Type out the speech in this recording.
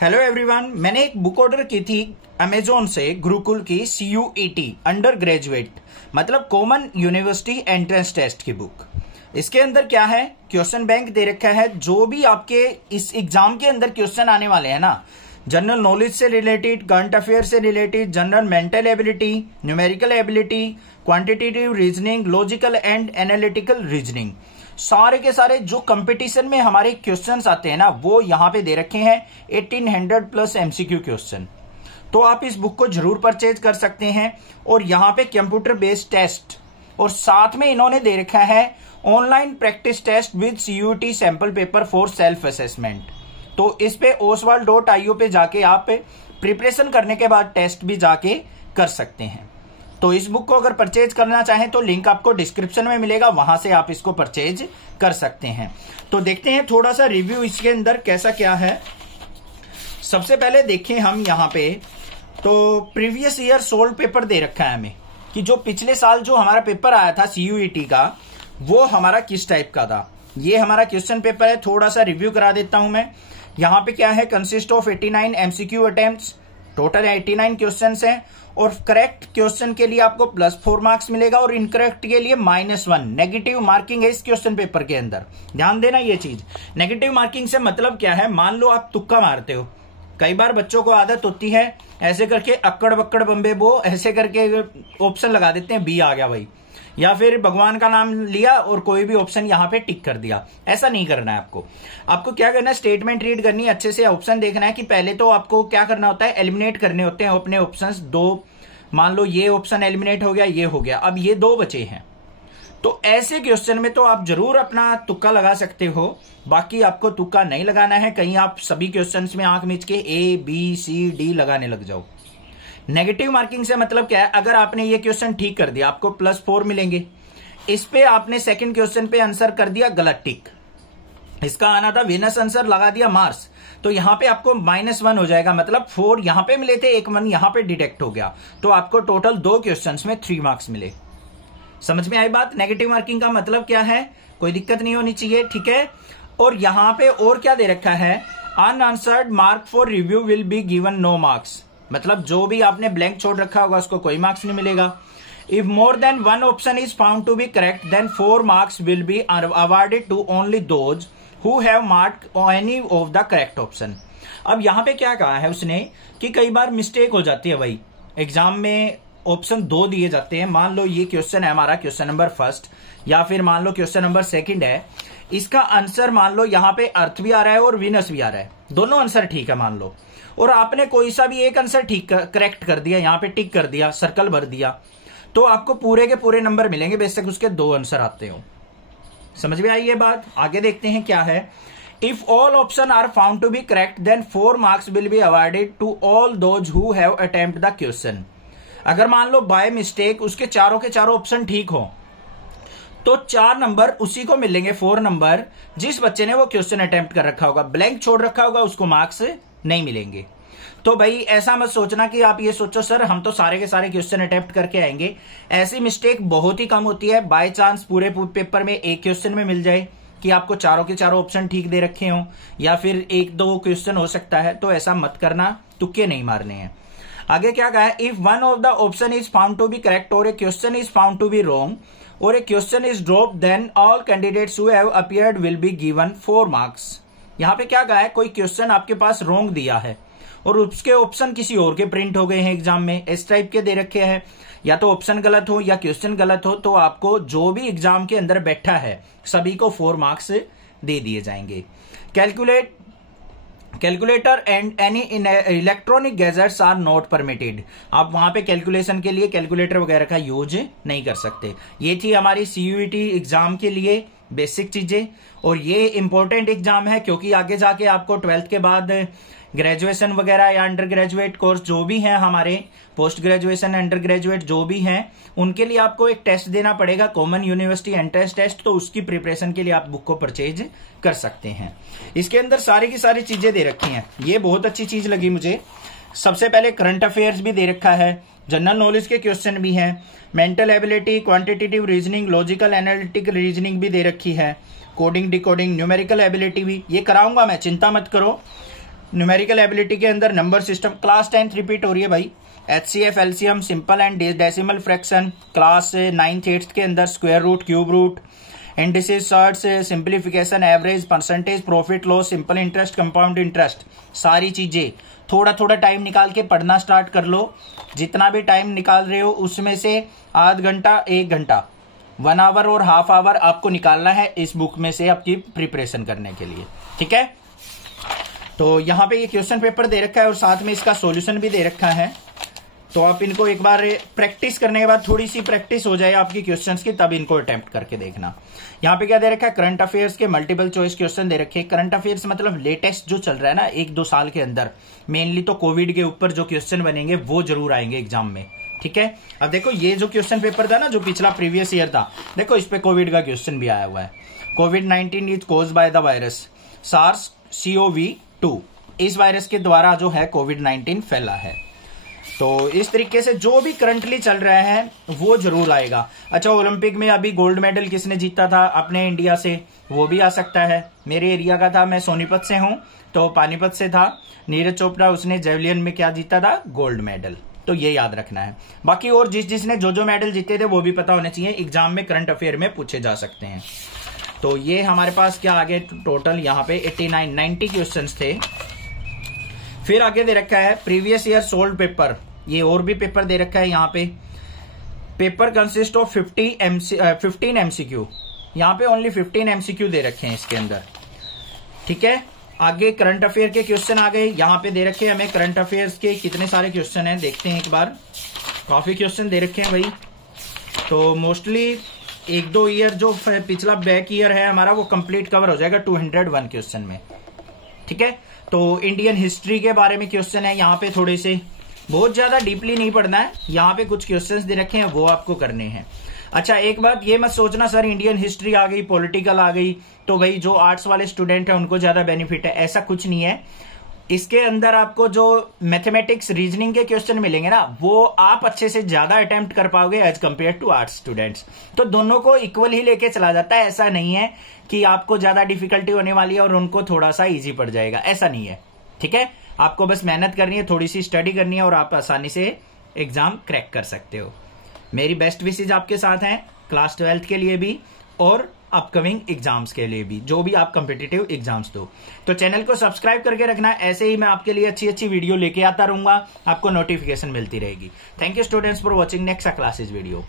Hello everyone, मैंने एक book order की थी अमेजोन से गुरुकुल की CUET अंडर ग्रेजुएट मतलब कॉमन यूनिवर्सिटी एंट्रेंस टेस्ट की बुक। इसके अंदर क्या है, क्वेश्चन बैंक दे रखा है। जो भी आपके इस एग्जाम के अंदर क्वेश्चन आने वाले हैं ना, जनरल नॉलेज से रिलेटेड, करंट अफेयर से related, general mental ability, numerical ability, quantitative reasoning, logical and analytical reasoning, सारे के सारे जो कंपटीशन में हमारे क्वेश्चंस आते हैं ना, वो यहाँ पे दे रखे हैं 1800 प्लस MCQ क्वेश्चन। तो आप इस बुक को जरूर परचेज कर सकते हैं। और यहाँ पे कंप्यूटर बेस्ड टेस्ट और साथ में इन्होंने दे रखा है online practice test with CUET sample paper for self assessment. तो इस पे oswald.io पे जाके आप प्रिपरेशन करने के बाद टेस्ट भी जाके कर सकते हैं। तो इस बुक को अगर परचेज करना चाहें तो लिंक आपको डिस्क्रिप्शन में मिलेगा, वहां से आप इसको परचेज कर सकते हैं। तो देखते हैं थोड़ा सा रिव्यू इसके अंदर कैसा क्या है। सबसे पहले देखें हम यहाँ पे, तो प्रीवियस ईयर सोल्ड पेपर दे रखा है हमें कि जो पिछले साल जो हमारा पेपर आया था CUET का, वो हमारा किस टाइप का था। ये हमारा क्वेश्चन पेपर है, थोड़ा सा रिव्यू करा देता हूं मैं। यहाँ पे क्या है, consist of 89 MCQ attempts, total 89 questions हैं। और करेक्ट क्वेश्चन के लिए आपको +4 मार्क्स मिलेगा और इनकरेक्ट के लिए -1 नेगेटिव मार्किंग है इस क्वेश्चन पेपर के अंदर। ध्यान देना ये चीज, नेगेटिव मार्किंग से मतलब क्या है, मान लो आप तुक्का मारते हो। कई बार बच्चों को आदत होती है ऐसे करके अक्कड़ बक्कड़ बम्बे बो ऐसे करके ऑप्शन लगा देते हैं, B आ गया भाई, या फिर भगवान का नाम लिया और कोई भी ऑप्शन यहाँ पे टिक कर दिया। ऐसा नहीं करना है आपको क्या करना है, स्टेटमेंट रीड करनी है, अच्छे से ऑप्शन देखना है कि पहले तो आपको क्या करना होता है, एलिमिनेट करने होते हैं अपने ऑप्शंस। दो, मान लो ये ऑप्शन एलिमिनेट हो गया, ये हो गया, अब ये 2 बचे हैं। तो ऐसे क्वेश्चन में तो आप जरूर अपना तुक्का लगा सकते हो, बाकी आपको तुक्का नहीं लगाना है। कहीं आप सभी क्वेश्चंस में आंख मीच के A, B, C, D लगाने लग जाओ। नेगेटिव मार्किंग से मतलब क्या है, अगर आपने ये क्वेश्चन ठीक कर दिया आपको +4 मिलेंगे। इस पे आपने सेकंड क्वेश्चन पे आंसर कर दिया गलत टिक, इसका आना था विनस आंसर, लगा दिया मार्क्स, तो यहां पे आपको -1 हो जाएगा। मतलब 4 यहां पे मिले थे, 1 1 यहां पे डिटेक्ट हो गया, तो आपको टोटल 2 क्वेश्चंस में 3 मार्क्स मिले। समझ में आई बात। नेगेटिव मार्किंग का मतलब क्या है, कोई दिक्कत नहीं होनी चाहिए, ठीक है। और यहां पे और क्या दे रखा है, unanswered mark for review will be given no marks, मतलब जो भी आपने ब्लैंक छोड़ रखा होगा उसको कोई मार्क्स नहीं मिलेगा। If more than 1 option is found to be correct then 4 marks will be awarded to only those who have marked any of the correct option. अब यहां पे क्या कहा है उसने कि कई बार मिस्टेक हो जाती है भाई, एग्जाम में ऑप्शन 2 दिए जाते हैं। मान लो ये क्वेश्चन है हमारा क्वेश्चन नंबर 1 या फिर मान लो क्वेश्चन नंबर 2 है, इसका आंसर मान लो यहाँ पे अर्थ भी आ रहा है और विनस भी आ रहा है, दोनों आंसर ठीक है मान लो, और आपने कोई सा भी एक आंसर ठीक करेक्ट कर दिया, यहाँ पे टिक कर दिया, सर्कल भर दिया, तो आपको पूरे के पूरे नंबर मिलेंगे, बेशक उसके 2 आंसर आते हो। समझ में आई ये बात। आगे देखते हैं क्या है, if all option are found to be correct then 4 marks will be awarded to all those who have attempt the question. अगर मान लो बाय मिस्टेक उसके चारों के चारों ऑप्शन ठीक हो तो 4 नंबर उसी को मिलेंगे, 4 नंबर जिस बच्चे ने वो क्वेश्चन अटेम्प्ट कर रखा होगा। ब्लैंक छोड़ रखा होगा उसको मार्क्स नहीं मिलेंगे। तो भाई ऐसा मत सोचना कि आप ये सोचो सर हम तो सारे के सारे क्वेश्चन अटेम्प्ट करके आएंगे, ऐसी मिस्टेक बहुत ही कम होती है। बाय चांस पूरे पेपर में एक क्वेश्चन में मिल जाए कि आपको चारों के चारों ऑप्शन ठीक दे रखे हो, या फिर 1-2 क्वेश्चन हो सकता है, तो ऐसा मत करना, तुक्के नहीं मारने हैं। आगे क्या कहा है, if one of the option is found to be correct और a question is found to be wrong और a question is drop then all candidates who have appeared will be given 4 marks. यहाँ पे क्या कहा है, कोई question आपके पास wrong दिया है और उसके ऑप्शन किसी और के प्रिंट हो गए हैं एग्जाम में, इस टाइप के दे रखे हैं, या तो ऑप्शन गलत हो या क्वेश्चन गलत हो, तो आपको जो भी एग्जाम के अंदर बैठा है सभी को 4 मार्क्स दे दिए जाएंगे। Calculator and any electronic gadgets are not permitted. आप वहां पे कैलकुलेशन के लिए कैलकुलेटर वगैरह का यूज नहीं कर सकते। ये थी हमारी CUET एग्जाम के लिए बेसिक चीजें, और ये इंपॉर्टेंट एग्जाम है क्योंकि आगे जाके आपको 12th के बाद ग्रेजुएशन वगैरह या अंडर ग्रेजुएट कोर्स जो भी हैं हमारे, पोस्ट ग्रेजुएशन अंडर ग्रेजुएट जो भी हैं, उनके लिए आपको एक टेस्ट देना पड़ेगा, कॉमन यूनिवर्सिटी एंट्रेंस टेस्ट। तो उसकी प्रिपरेशन के लिए आप बुक को परचेज कर सकते हैं। इसके अंदर सारी की सारी चीजें दे रखी हैं, ये बहुत अच्छी चीज लगी मुझे। सबसे पहले करंट अफेयर्स भी दे रखा है, जनरल नॉलेज के क्वेश्चन भी हैं, mental ability, quantitative reasoning, logical analytical reasoning भी दे रखी है, कोडिंग डिकोडिंग, न्यूमेरिकल एबिलिटी भी। ये कराऊंगा मैं, चिंता मत करो। न्यूमेरिकल एबिलिटी के अंदर नंबर सिस्टम, क्लास 10 रिपीट हो रही है भाई। HCF, LCM, simple and decimal fraction, class 9th 8th के अंदर square root, cube root, indices, shorts, simplification, average, percentage, profit loss, simple interest, compound interest, सारी चीजें थोड़ा थोड़ा टाइम निकाल के पढ़ना स्टार्ट कर लो। जितना भी टाइम निकाल रहे हो उसमें से आध घंटा, 1 घंटा, 1 आवर और हाफ आवर आपको निकालना है इस बुक में से आपकी प्रिपरेशन करने के लिए, ठीक है। तो यहाँ पे ये क्वेश्चन पेपर दे रखा है और साथ में इसका सॉल्यूशन भी दे रखा है। तो आप इनको एक बार प्रैक्टिस करने के बाद, थोड़ी सी प्रैक्टिस हो जाए आपकी क्वेश्चंस की, तब इनको अटेम्प्ट करके देखना। यहाँ पे क्या दे रखा है, करंट अफेयर्स के मल्टीपल चॉइस क्वेश्चन दे रखे हैं। करंट अफेयर्स मतलब लेटेस्ट जो चल रहा है ना 1-2 साल के अंदर, मेनली तो कोविड के ऊपर जो क्वेश्चन बनेंगे वो जरूर आएंगे एग्जाम में, ठीक है। अब देखो ये जो क्वेश्चन पेपर था ना, जो पिछला प्रीवियस ईयर था, देखो इस पे कोविड का क्वेश्चन भी आया हुआ है। कोविड-19 is caused by the virus SARS-CoV-2। इस वायरस के द्वारा जो है कोविड-19 फैला है। तो इस तरीके से जो भी करंटली चल रहा है वो जरूर आएगा। अच्छा, ओलंपिक में अभी गोल्ड मेडल किसने जीता था अपने इंडिया से, वो भी आ सकता है। मेरे एरिया का था, मैं सोनीपत से हूं, तो पानीपत से था नीरज चोपड़ा, उसने जेवलिन में क्या जीता था, गोल्ड मेडल। तो ये याद रखना है। बाकी और जिसने जो मेडल जीते थे वो भी पता होने चाहिए, एग्जाम में करंट अफेयर में पूछे जा सकते हैं। तो ये हमारे पास क्या आगे टोटल यहाँ पे 90 क्वेश्चन थे। फिर आगे दे रखा है प्रीवियस ईयर सोल्ड पेपर, ये और भी पेपर दे रखा है यहाँ पे। पेपर कंसिस्ट ऑफ 15 MCQ, यहाँ पे ओनली 15 MCQ दे रखे हैं इसके अंदर, ठीक है। आगे करंट अफेयर के क्वेश्चन आ गए, यहाँ पे दे रखे हैं हमें करंट अफेयर्स के कितने सारे क्वेश्चन हैं, देखते हैं एक बार। काफी क्वेश्चन दे रखे हैं भाई। तो मोस्टली 1-2 ईयर जो पिछला बैक ईयर है हमारा वो कंप्लीट कवर हो जाएगा 201 क्वेश्चन में, ठीक है। तो इंडियन हिस्ट्री के बारे में क्वेश्चन है यहाँ पे, थोड़े से, बहुत ज्यादा डीपली नहीं पढ़ना है। यहाँ पे कुछ क्वेश्चंस दे रखे हैं वो आपको करने हैं। अच्छा, एक बात ये मत सोचना सर इंडियन हिस्ट्री आ गई, पॉलिटिकल आ गई तो भाई जो आर्ट्स वाले स्टूडेंट हैं उनको ज्यादा बेनिफिट है, ऐसा कुछ नहीं है। इसके अंदर आपको जो मैथमेटिक्स, रीजनिंग के क्वेश्चन मिलेंगे ना, वो आप अच्छे से ज्यादा अटेम्प्ट कर पाओगे as compare to arts students. तो दोनों को इक्वल ही लेके चला जाता है, ऐसा नहीं है कि आपको ज्यादा डिफिकल्टी होने वाली है और उनको थोड़ा सा ईजी पड़ जाएगा, ऐसा नहीं है, ठीक है। आपको बस मेहनत करनी है, थोड़ी सी स्टडी करनी है और आप आसानी से एग्जाम क्रैक कर सकते हो। मेरी बेस्ट विशेज आपके साथ हैं क्लास 12th के लिए भी और अपकमिंग एग्जाम्स के लिए भी, जो भी आप कॉम्पिटिटिव एग्जाम्स दो। तो चैनल को सब्सक्राइब करके रखना, ऐसे ही मैं आपके लिए अच्छी अच्छी वीडियो लेके आता रहूंगा, आपको नोटिफिकेशन मिलती रहेगी। Thank you students for watching next classes video.